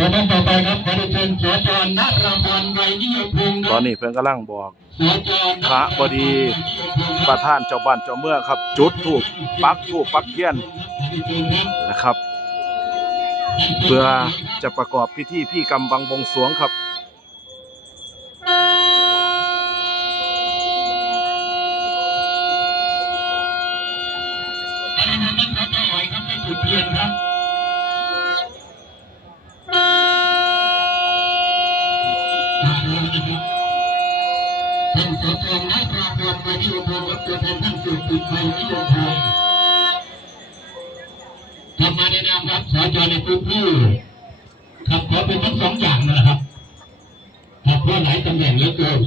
จะต้องต่อไปครับขอเชิญสจนราพรไรนิยมพงศ์ตอนนี้เพิ่นกำลังบอกสจพระบดีประธานเจ้าบ้านเจ้าเมืองครับ จุดถูกปักถูกปักเทียนนะครับ เพื่อจะประกอบพิธีพี่กรรมบังบงสรวงครับ รับตัวแทนท่านสุดติดไฟนิยมพงศ์ทำมาในนามครับสจในพื้นที่ครับขอเป็นทั้งสองอย่างนะครับครับเพราะหลายตำแหน่งเหลือเกิน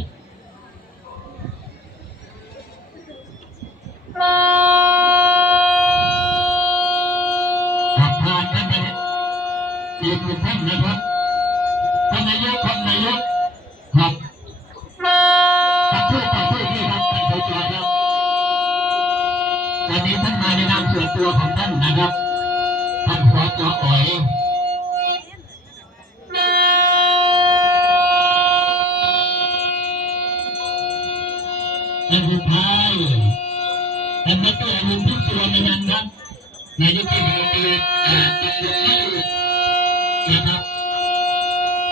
ครับผ่านท่านไปอีกหนึ่งท่านนะครับ ตัวของท่านนะครับท่านสจออ๋อยท่านสุดท้ายท่านดรอนุพิศวรรณนันครับนายกเทศมนตรีเอ่อตำบลไม่นะครับ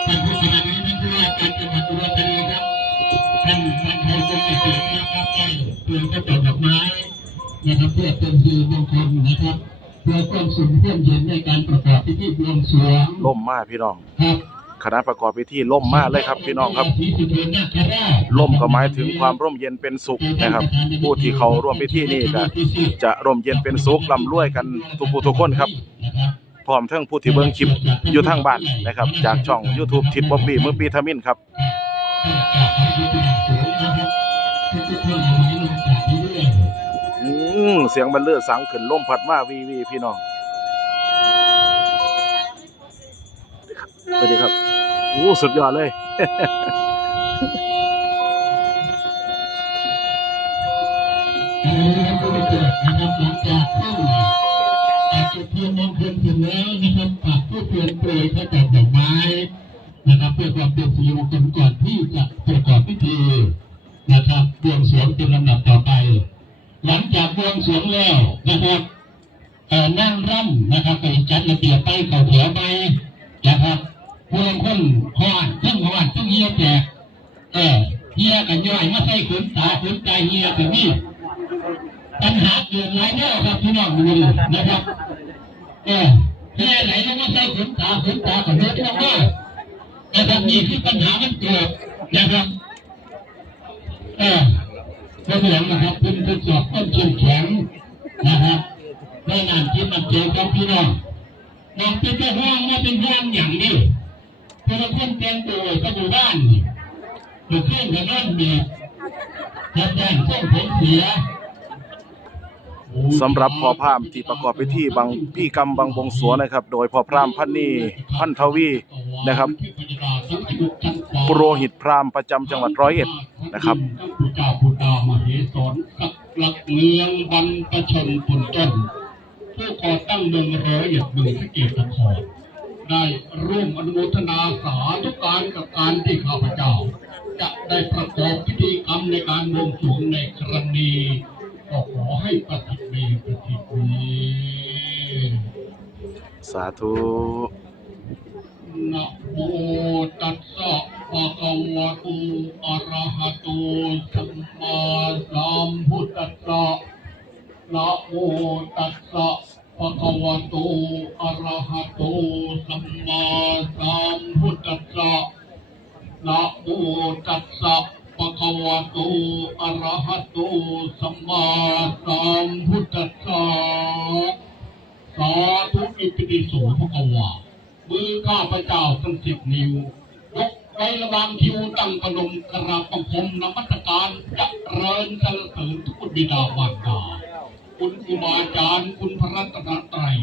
ท่านผู้สนับสนุนท่านผู้ว่าการจังหวัดอุดรธานีครับท่านมันไทยกรมเกษตรนะครับได้เตรียมกระต่ายดอกไม้ นะครับเพื่อเป็นสิริมงคลนะครับเพื่อความสุขเพื่อเย็นในการประกอบพิธีบวงสรวงล่มมาพี่น้องครับคณะประกอบพิธีล่มมาเลยครับพี่น้องครับศรีสุโธนาคราชล่มก็หมายถึงความร่มเย็นเป็นสุขนะครับ ผู้ที่เขาร่วมพิธีนี่ก็จะร่มเย็นเป็นสุขร่ำรวยกันทุกผู้ทุกคนครับนะครับพร้อมทั้งผู้ที่เบิ่งคลิปอยู่ทางบ้านนะครับ จากช่อง YouTube ทิดบ๊อบบี้เมื่อปีทมินครับอื มเสียงบรรเลือสังขึ้นลมพัดมาวีวีพี่น้องสวัสดีครับโอ้สุดยอดเลยอันนี้นะครับก็ได้เกิดนะครับหลังจากที่อาจุดเทียนมงคลเสร็จแล้วนะครับปักผู้เทียนโปรยพระจันทร์ดอกไม้นะครับเพื่อความเป็นสิริมงคลก่อนที่จะประกอบพิธีนะครับบวงสรวงเป็นลำดับต่อไป หลังจากบวงสรวงแล้วนะครับเอ่อนั่งร่ำนะครับไปจัดระเบียบไปเข้าแถวไปนะครับพวงคนหอดเพิ่งหอดเพิ่งเฮียแจกเออเฮียกันย่อยมาใส่ขนตาขนใจเฮียถึงนี่ปัญหาเกิดหลายแนวครับพี่น้องดูนะครับเออแค่ไหนก็ไม่ใช่ขนตาขนตาของรถมากว่านะครับนี่คือปัญหามันเกิดนะครับเออ เหมือนนะครับคุณทดสอบต้นเข้มแข็งนะครับในงานที่มันเจอกับพี่น้องน้องเป็นแค่ห้องว่าเป็นห้องอย่างนี้เพราะว่าคนแต่งตัวก็อยู่บ้านนี่อยู่เครื่องกับนั่นมีแล้วแจ้งส่งผลเสียสำหรับพ่อพราหมณ์ที่ประกอบพิธีบังพี่กรรมบังบงสรวงนะครับ โดยพ่อพราหมณ์พันนีพันทวีนะครับ ปุโรหิตพราหมณ์ประจำจังหวัดร้อยเอ็ดนะครับ ผู้เจ้าผู้ดามเหสรกับหลักเมืองบรรพชนผลต้น ผู้ก่อตั้งเมืองร้อยเอ็ดเมืองสะเกษนครได้ร่วมอนุโมทนาสาธุการกับการที่ข้าพเจ้า จะได้ประกอบพิธีกรรมในการบวงสรวงในครั้งนี้ก็ขอให้ประสิทธิ์มีประสิทธิ์มีสาธุ นะโมตัสสะภะคะวะโตอะระหะโตสัมมาสัมพุทธัสสะนะโมตัสสะภะคะวะโตอะระหะโตสัมมาสัมพุทธัสสะนะโมตัสสะภะคะวะโตอะระหะโตสัมมาสัมพุทธัสสะสาธุอิติปิโสภะคะวา มือข้าพเจ้าทั้งสิบนิ้ว ยกไว้ระวางคิวตั้งพนมกราบบังคมนมัสการจะเริญสรรเสริญทุกบิดามารดา คุณครูบาอาจารย์ คุณพระรัตนตรัย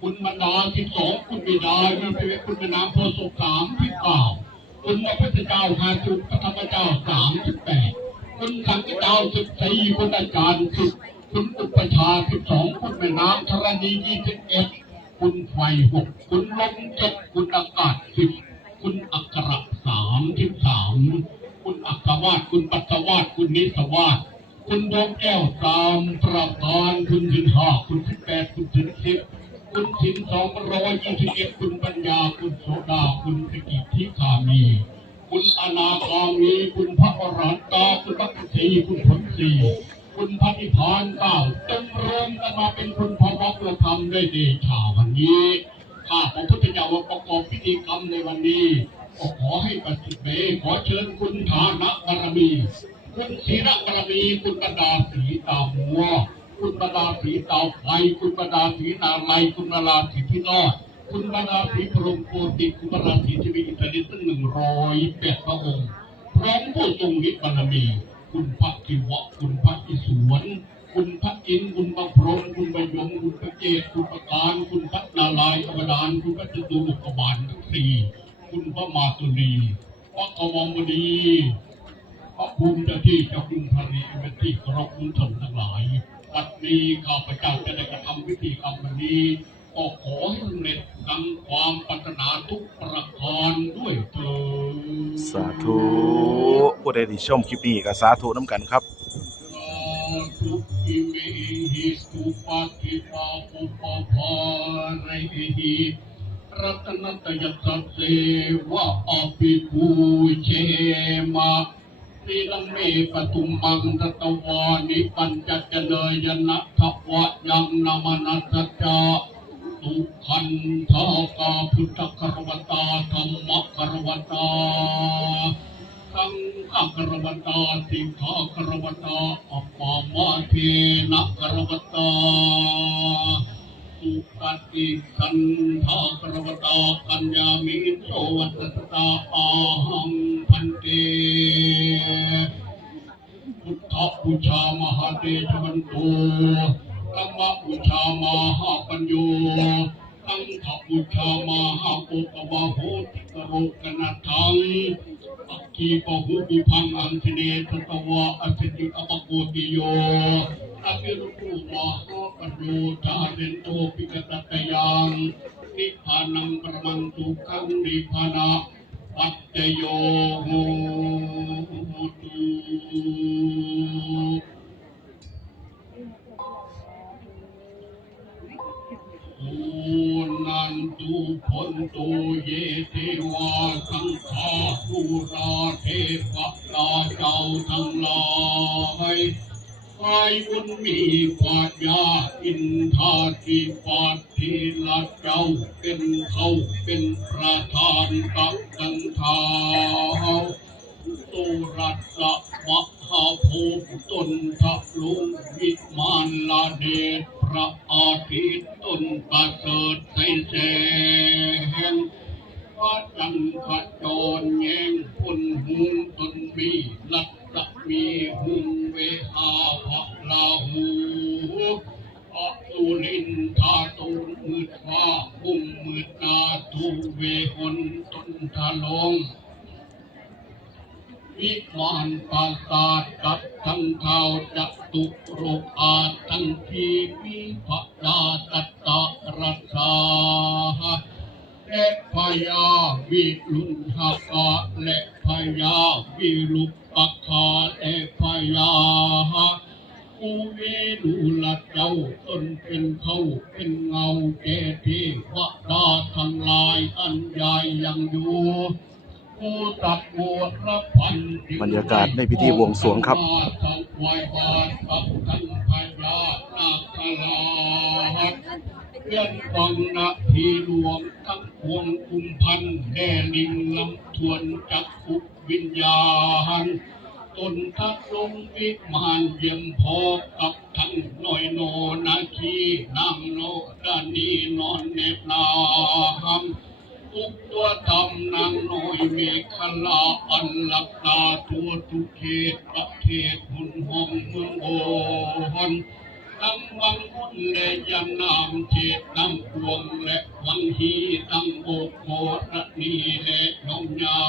คุณบรรดาสิบสองคุณบิดามีพระเวคุณเป็นนามโพธิ์ศพสามที่เก้าคุณพระพุทธเจ้าห้าจุพระธรรมเจ้าสามสิบแปดคุณสังฆเจ้าสิบสี่คุณอาจารย์สิบคุณอุปชาสิบสองคุณแม่นางธรณียี่สิบเอ็ด คุณไฟหกคุณลมเจ็ดคุณอากาศสิบคุณอักระสามที่สามคุณอักวาดคุณปัสสาวาสคุณนิสวาสคุณดวงแก้วสามประการคุณสินห้าคุณสิบแปดคุณสินสิบคุณสินสองร้อยยี่สิบเอ็ดคุณปัญญา คุณโสดา คุณสกิทิคามี คุณอนาคามี คุณพระอรหันตาคุณพระกุศีคุณผลสี คุณพระนิพพานเก้าจงรวมกันมาเป็นคุณพระวัตธรรมได้เดชาวันนี้ข้าพระพุทธเจ้าประกอบพิธีกรรมในวันนี้ก็ขอให้ประสิทธิ์เบขอเชิญคุณฐานะบารมี คุณศีระบารมี คุณบรรดาสีตาหัวคุณบรรดาสีตาไฟคุณบรรดาสีนาไลคุณบรรดาสีพิรอดคุณบรรดาสีพรมโกติคุณบรรดาสีทีวีอิตาลีตั้งหนึ่งร้อยแปดพระองค์พร้อมผู้ทรงฤทธิ์บารมี คุณพระกิวะคุณพระอิศวรคุณพระอินคุณพระพรหมคุณพระยมคุณพระเจตคุณพระการคุณพระนารายณ์อวดานคุณพระจตุมุกบาลทั้งสี่คุณพระมาตุลีพระกวมบดีพระภูมิเจ้าที่เจ้าคุณพระรีเป็นที่เคารพคุณชนทั้งหลายวันนี้ข้าพเจ้าจะได้กระทำพิธีกรรมนี้ ก็ขอให้สำเร็จดังความปรารถนาทุกประการด้วยเถิดสาธุผู้ใดที่ชมคลิปนี้ก็สาธุน้ำกันครับ ทุกขิเมหิสุปฏิปาปุปภาไรหิรัตนตยัสสะเสวะอภิปูเชมานิลัมเมปตุมมังรัตวานิปัญจเจเนยนะทวะยังนามนัสสจาสุ ขันธากาพุทธคารวตาธรรมคารวตาสังฆคารวตาสิกาคารวตาอัปปามาเทนะคารวตาสุปฏิสันธาคารวตาปัญญามิโสวัตตตาอาหังพันเตพุทธบูชามหาเดชวันโต ธรรมบูชามาหาปัญโยสังฆบูชามาหาโกบาโหติกโรกนาทังอัคคีปหุปิพังอันสิเนตตวะอัสสิอปโกติโยอาภิรุภูมาหาปัญโยทาเรนโตปิกตตยังนิพพานังประมังตุขังนิพพานะปัจจโยโห พระจันทร์ขจรแยงพุนหุงตนมีลักษมีหุงเวหาพระลาหูพระสุรินทาตุมืดฟ้าบุ่มมืดนาทูเวหนตนทะลงวิมานปาสาทกับทั้งเท้าจัตุโรกอาทั้งทีวิภดาตัตตะรัสสา และพยาวิลุนหากะและพยาวิลุปปะคาและพยาอุเวดุละเจ้าตนเป็นเขาเป็นเงาแก่เทวดาทั้งหลายอันใหญ่ยังอยู่ผู้ตัดบวชรับพันบรรยากาศในพิธีบวงสรวงครับถวา ยบาตรกับทั้งพญานาคราชเลื่อนฟังนาทีหลวงทั้งพวงคุมพันแด่ลิงลำทวนจักขุวิญญาณตนทักลงวิมานเยี่ยมพอกับทั้งหน่อยโนนาคีนางโนดานีนอนเนบนาหำทุกตัวทำนางน้อยเมฆลาอันหลักตาตัวทุกเขตประเทศหุนหองเมืองโอน ตั้งวังมุนและยันนามเทศนำพวงและวังฮีตั้งโอโคระนีและน้องยา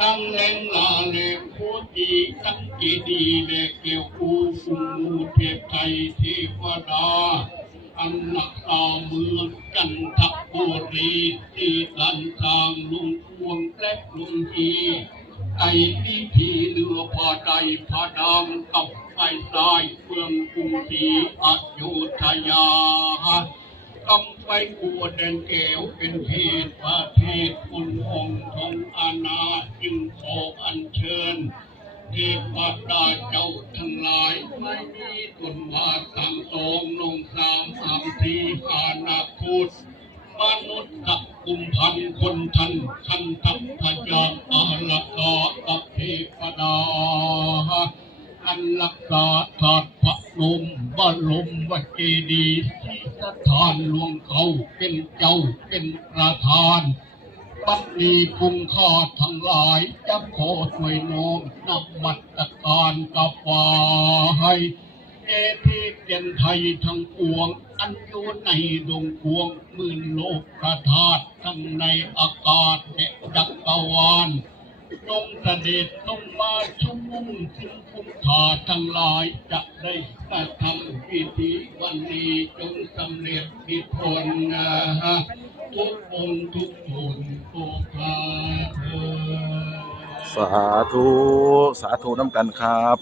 ตั้งแรงลาเลโคดีตั้งกีดีเลเกี่ยวกูฟุงมูเทพไทยเทวดา อันหนักตาเมืองกันทับุรีที่ดันทางลุงพวงและลุงทีไอ้พิธีเรือพาใดพาดามกับ ไอ้ทรายเมืองกรุงศรีอยุธยากำไปกัวแดนแก้วเป็นเพศประเทศคุณองค์ทองอาณาจึงขออัญเชิญเทพดาเจ้าทั้งหลายไม่มีตนว่าสังสองลงสามสามทีอานาพุทธมนุษย์กับกุมพันคนทันคันทัพพยาอาลกากับเทพดาอันรัก ษาถาพระลมบรมวเจดีย์ที่สถานหลวงเขาเป็นเจ้าเป็นประธานปัจนีพุงข้าทั้งหลายจะขอถวยโน้อมนำมัตการกับฝ่าให้เอพีเดียนไทยทั้งปวง อันอยู่ในดวงพวงหมื่นโลกกระธาตุทั้งในอากาศและจักรวาล จงเสด็จลงมาชุมนุมสิ่งคุ้มค่าทั้งหลายจะได้กระทำพิธีวันนี้จงสำเร็จพิผลนะฮะทุกองทุกคนโปรดพาเธอสาธุสาธุน้ำกันครับ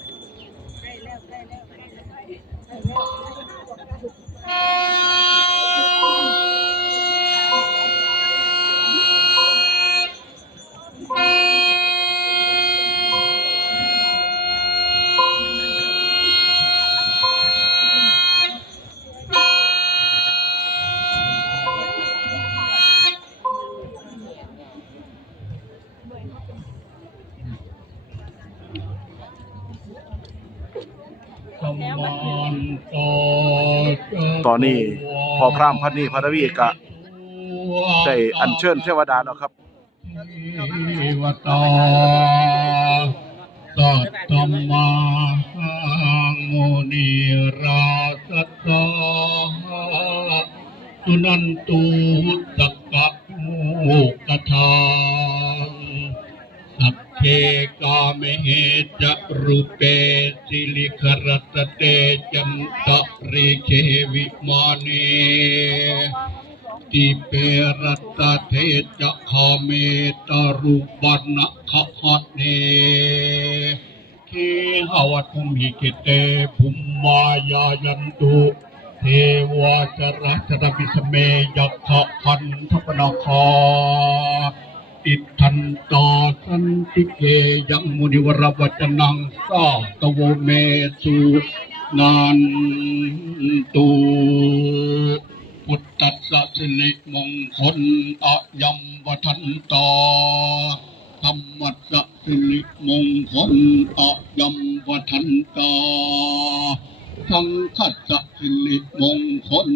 ตอนนี้พอพรามพันนีพัทวีกะได้อัญเชิญเทวดาแล้วครับวตาสัตตมาโมนีราสตาสุนันตุตัก สิลิขรัตเตจันตริเควิมานีติเปรัตเทจะคาเมตารุปันะขะหะเนเคหวัตุมิกิเตภุมมายายันตุเทวาจรัสรวิสเมยักขะพันทปนาคา อิทันตาสันติเกยังมุนิวรวัจนังสาตโวเมสุนันตุพุทธัสสะสิริมงคลอะยัมวทันตาธรรมัสสะสิริมงคลอะยัมวทันตาสังคัสสิริมงคล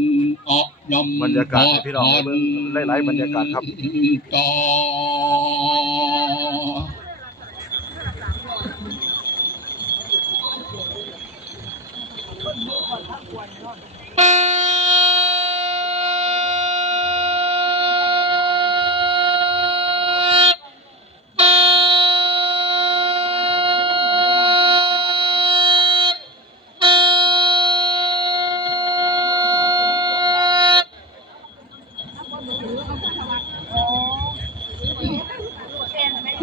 อะยัมบรรยากาศพี่น้องเบิ่งหลายๆบรรยากาศครับ ตา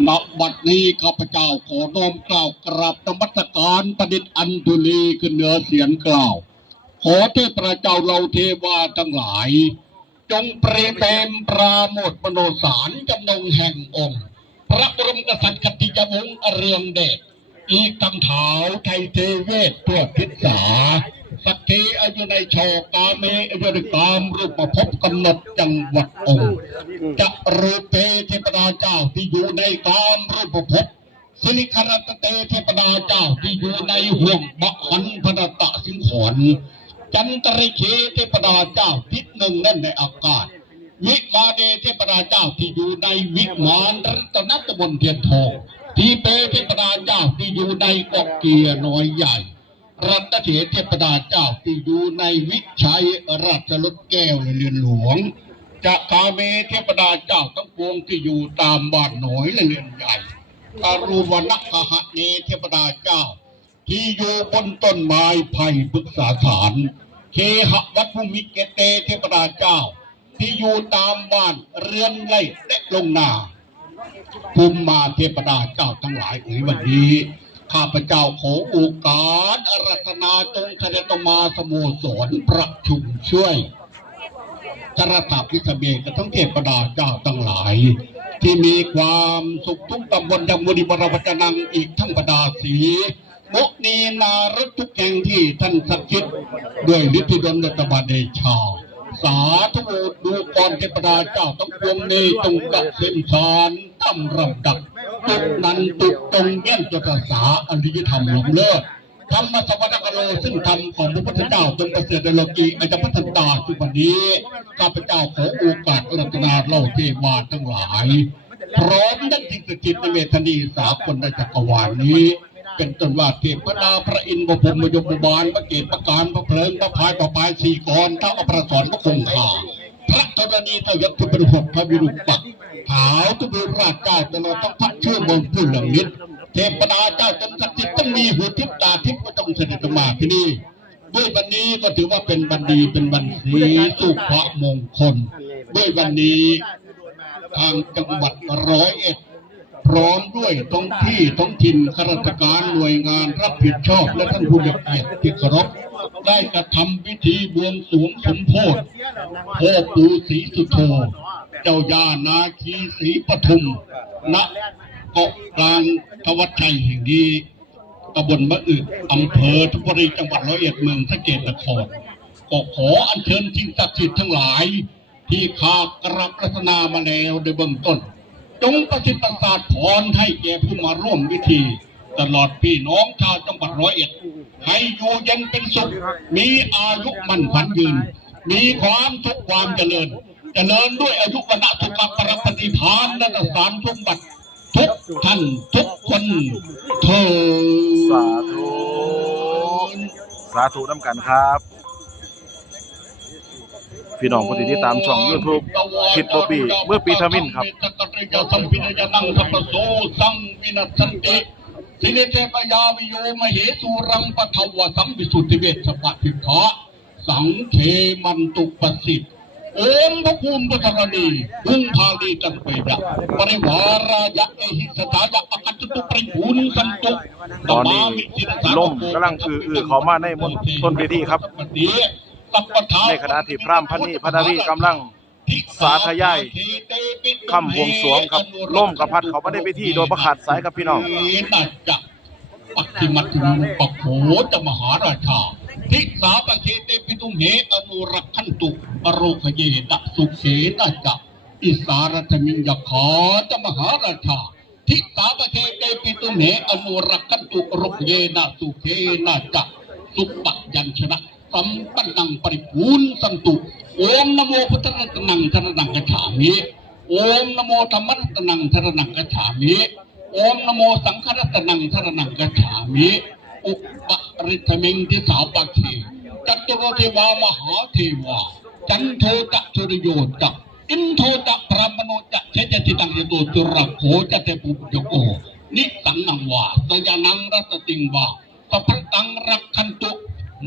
ณบัดนี้ข้าพเจ้าขอน้อมกล่าวกราบนมัสการประดิษฐ์อันดุลีขึ้นเหนือเสียงกล่าว ขอเทพระเจ้าเราเทวาทั้งหลาย จงเปรมแปมปราโมทมโนสารจำนงแห่งองค์ พระบรมกษัตริย์กติยวงศ์อเรืองเดชอีกตั้งเถาไทยเทเวศเพื่อพิษาสักทีอายุในโชกาเมอายุในกามรูปมาพบกำหนดจังหวัดองค์จะรูปเตเทพดาเจ้าที่อยู่ในกามรูปภพสิริครัตเตเทพดาเจ้าที่อยู่ในห่วงบะหันพนตะสิงขอน จันตริเคเทพดาเจ้าทิศหนึ่งนั่นในอากาศ วิมาเดเทพดาเจ้าที่อยู่ในวิมานรัตนตบนเทียนทองทีเปเทพดาเจ้าที่อยู่ในกอกเกียร์น้อยใหญ่ รัตเถเทพดาเจ้าที่อยู่ในวิชัยราชรถแก้วและเรือนหลวงจะกาเมเทพดาเจ้าทั้งปวงที่อยู่ตามบ้านหน่อยและเรือนใหญ่การุวนะคหะเนเทพดาเจ้า ที่อยู่บนต้นไม้ไผ่ปรึกษาฐาน เคหะวัดภูมิเกเตเทพดาเจ้า ที่อยู่ตามบ้านเรือนไร่และลงนาภูมิมาเทพดาเจ้าทั้งหลายเอ๋ยวันนี้ ข้าพเจ้าขอโอกาสอารัธนาจงเสด็จมาสโมสรประชุมช่วยจรตาพิสเบกกับทั้งเทพดาเจ้าทั้งหลาย ที่มีความสุขทุกตำบลยังมุนิบรวจนังอีกทั้งบรรดาสี มุนีนารทุกแห่งที่ท่านสักดิ์สิทธิ์ด้วยฤทธิดลรัตบาเดชาสาธุดูกรเทพดาเจ้าต้องพวงในจงกะเส้นสารทำรำดับตุกนันตุกตรงเงี้ยนจตสาอริยธรรมหลงเลิศธรรมสวรรคโลซึ่งธรรมของพระพุทธเจ้าจงประเสริฐในโลกีอาจจะพัฒนาทุกวันนี้ข้าพเจ้าขอโอกาสรัตนาเล่าเทวาทั้งหลาย พร้อมทั้งสิ่งศักดิ์สิทธิ์ในเวทนีสากลในจักรวาลนี้ เป็นต้นว่าเทพดาพระอินทร์บพรมยมบาลพระเกศประการพระเพลิงพระพายพระพายสี่กรท้าอภรสอนพระคงคาพระธรณีเทยักษ์ทุบหกพระวิรุปักขาวทุบราชเจ้าตลอดทั้งพัดเชื่อมองพุ่นหลังนิดเทพดาเจ้าจนศักดิ์สิทธิ์ต้องมีหูทิพตาทิพก็ต้องเสด็จมาที่นี่ด้วยวันนี้ก็ถือว่าเป็นวันดีเป็นวันสีสุภมงคล ด้วยวันนี้ทางจังหวัดร้อยเอ็ด พร้อมด้วยท้องที่ท้องถิ่นข้าราชการหน่วยงานรับผิดชอบและท่านผู้มีเกียรติที่เคารพได้กระทำพิธีบวงสรวงสมโพธิพ่อปู่ศรีสุโธเจ้าย่านาคีศรีปทุมณเกาะกลางทวัดชัยแห่งนี้ตำบลมะอึอำเภอทุพรีจังหวัดร้อยเอ็ดเมืองสะเกดนครก็ขออัญเชิญสิ่งศักดิ์สิทธิ์ทั้งหลาย ที่ข้ากรับรัตนามาแล้วในเบื้องต้น จงประสิทธิ์ประสาทพรให้แก่ผู้มาร่วมพิธี ตลอดพี่น้องชาวจังหวัดร้อยเอ็ด ให้อยู่เย็นเป็นสุข มีอายุมั่นขวัญยืน มีความสุขความเจริญ เจริญด้วยอายุวันะสุขปรปฏิภาณและสารสมบัติทุกท่านทุกคนเถิดสาธุสาธุน้ำกันครับ พี่น้องคนที่ติดตามช่อง YouTube คิดบ่ปีเมื่อปีทมินครับสัมพินยนังสังวินัสสันติสิเนเทปยาวิโยมเหสุรังปทวสัมวิสุทธิเวชปะทิทะสังเทมันตุปสิทธิโอมพระภูมิพระธรณีพึ่งพาลีกันเปยะปริวารายะเอหิสตายะอกัจตุปริภูนสันตุตอนนี้ลมกำลังอื้อๆเขามาในมณฑลพิธีครับ ในขณะที่พระพระนี่พระนารีกำลังสาธยายคำบวงสวงครับล่มกับพัดเขาไม่ได้พิธีโดยประขาดสายครับพี่น้องนาจะปักขิมัตุปโขตมหาราชา ทิสาปะเคเตปิตุมเหอนุรักขันตุปโรคเยตะสุเขนาจะอิสารัตมิญญาขาตมหาราชา ทิสาปะเคเตปิตุมเหอนุรักขันตุปโรคเยนะสุเขนาจะสุปะยัญชนะ สัมปันนังปริภูนสันตุโอมนโมพุทธรัตนังธนนังกัจฉามิโอมนโมธรรมรัตนังธนนังกัจฉามิโอมนโมสังฆรัตนังธนนังกัจฉามิอุปริธมิงทิสาวปัคคีจัตุโรเทวามหาเทวาจันโทจะสุริโยจะอินโทจะพระมโนจะเชจจิตังยโตจุระโขจะเทปุจโกนิสังนังวาสยานังรัตติงวาสัพพต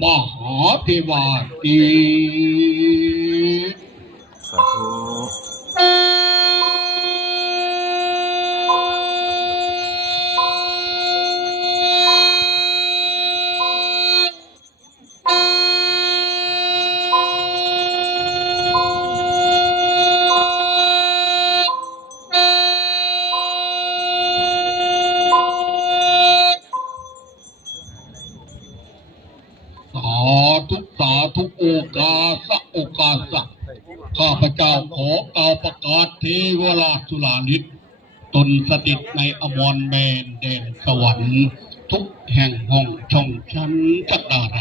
มหาเทวาที ในอมรแมนเดนสวรรค์ ทุกแห่งห้องช่องชั้นสักดาไร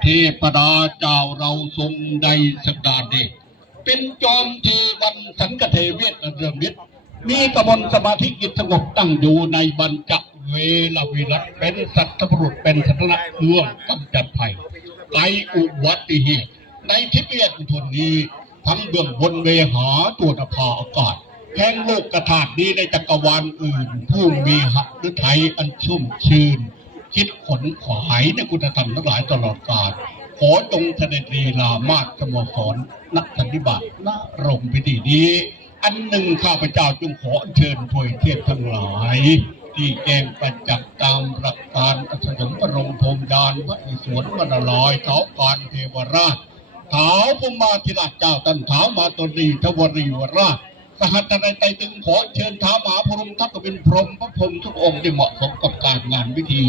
เทพดาเจ้าเราทรงใดสักดาเดชเป็นจอมเทวันสังกเทเวศเรื่องนิดมีกมลสมาธิกิจสงบตั้งอยู่ในบรรจเวลาวิรัตเป็นสัตว์บุรุษเป็นสัตว์เรื่องกำจัดภัยไกลอุบัติเหตุในทิพยอุนนี้ ทั้งเบื้องบนเวหาตัวนภาอากาศ แห่งโลกกระถาดนี้ในจักรวาลอื่น ผู้มีหักหรือไทยอันชุ่มชื่น คิดขนขวายในคุณธรรมทั้งหลายตลอดกาลขอจงเสด็จลีลามาศสมสรนักสันติบาตณรงพิธีนี้ อันหนึ่งข้าพเจ้าจึงขอเชิญถวยเทพทั้งหลาย ที่แกงประจักษ์ตามหลักการอัศยมพระรงพรมยานพระอิศวรวรรลอยเท้าการเทวราชเท้าพมมาธิราชเจ้าตันเท้ามาตรีทวรีวราช สหัตนายใจตึงขอเชิญท้ามหาพรหมทัพเป็นพรหมพระพรหมทุกองค์ที่เหมาะสมกับการงานพิธี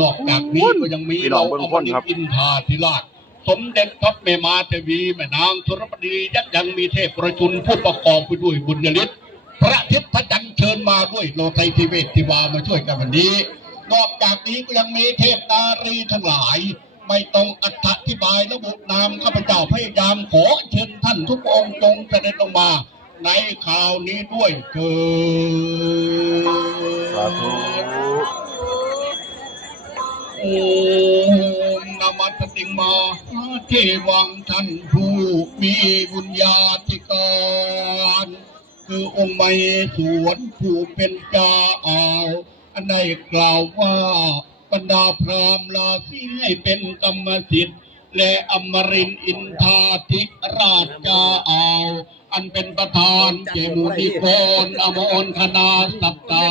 นอกจากนี้ก็ยังมีพี่น้องเบิ่งคนครับ อินทาธิราช สมเด็จพระเมมาเทวีแม่นางธุรปดียักยังมีเทพประชุนผู้ประกอบไปด้วยบุญยฤทธิ์พระอาทิตย์พระจันทร์เชิญมาด้วยโลไทยทิเวศทิวามาช่วยกันวันนี้ นอกจากนี้ก็ยังมีเทพนารีทั้งหลาย ไม่ต้องอธิบายระบุนามข้าพเจ้าพยายามขอเชิญท่านทุกองค์จงเสด็จลงมา ในข่าวนี้ด้วยเถิดสาธุโอมนามัสติมาเทวังท่านผู้มีบุญญาธิการคือองค์ไม่สวนผู้เป็นเจ้าอาอันใดกล่าวว่าบรรดาพราหมณ์ลาสีให้เป็นกรรมสิทธิ์และอมรินอินทาธิราชเจ้าอาว อันเป็นประธานเจมุนิโกนอมรคณาสัตตะ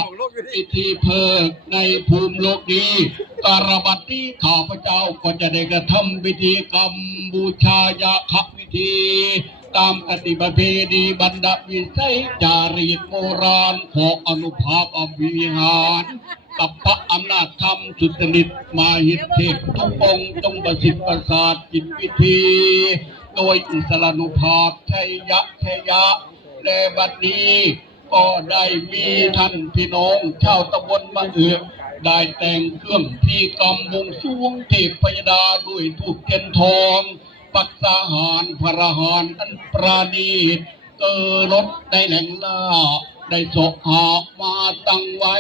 พิธีเพิกในภูมิโลกนี้การบัดนี้ข้าพเจ้าก็จะได้กระทำพิธีกรรมบูชายาคพิธี ตามกติประเพณีบรรดาวิสัยจารีตโบราณของอนุภาพอภิหารกับพระอำนาจธรรมสุจริตมาหิตเทพทุกองค์จงประสิทธิ์ประสาทจิตวิธี โดยอิสรานุภาพชัยยะชัยยะและบัดนี้ก็ได้มีท่านพี่น้องชาวตำบลมะเอือได้แต่งเครื่องพีกรรมวงสวงเทพพยดาด้วยถูกเทียนทอง ปักษาหารพระหารอันปราณีตเกิดรถได้แหล่งล่า ได้โสหามาตั้งไว้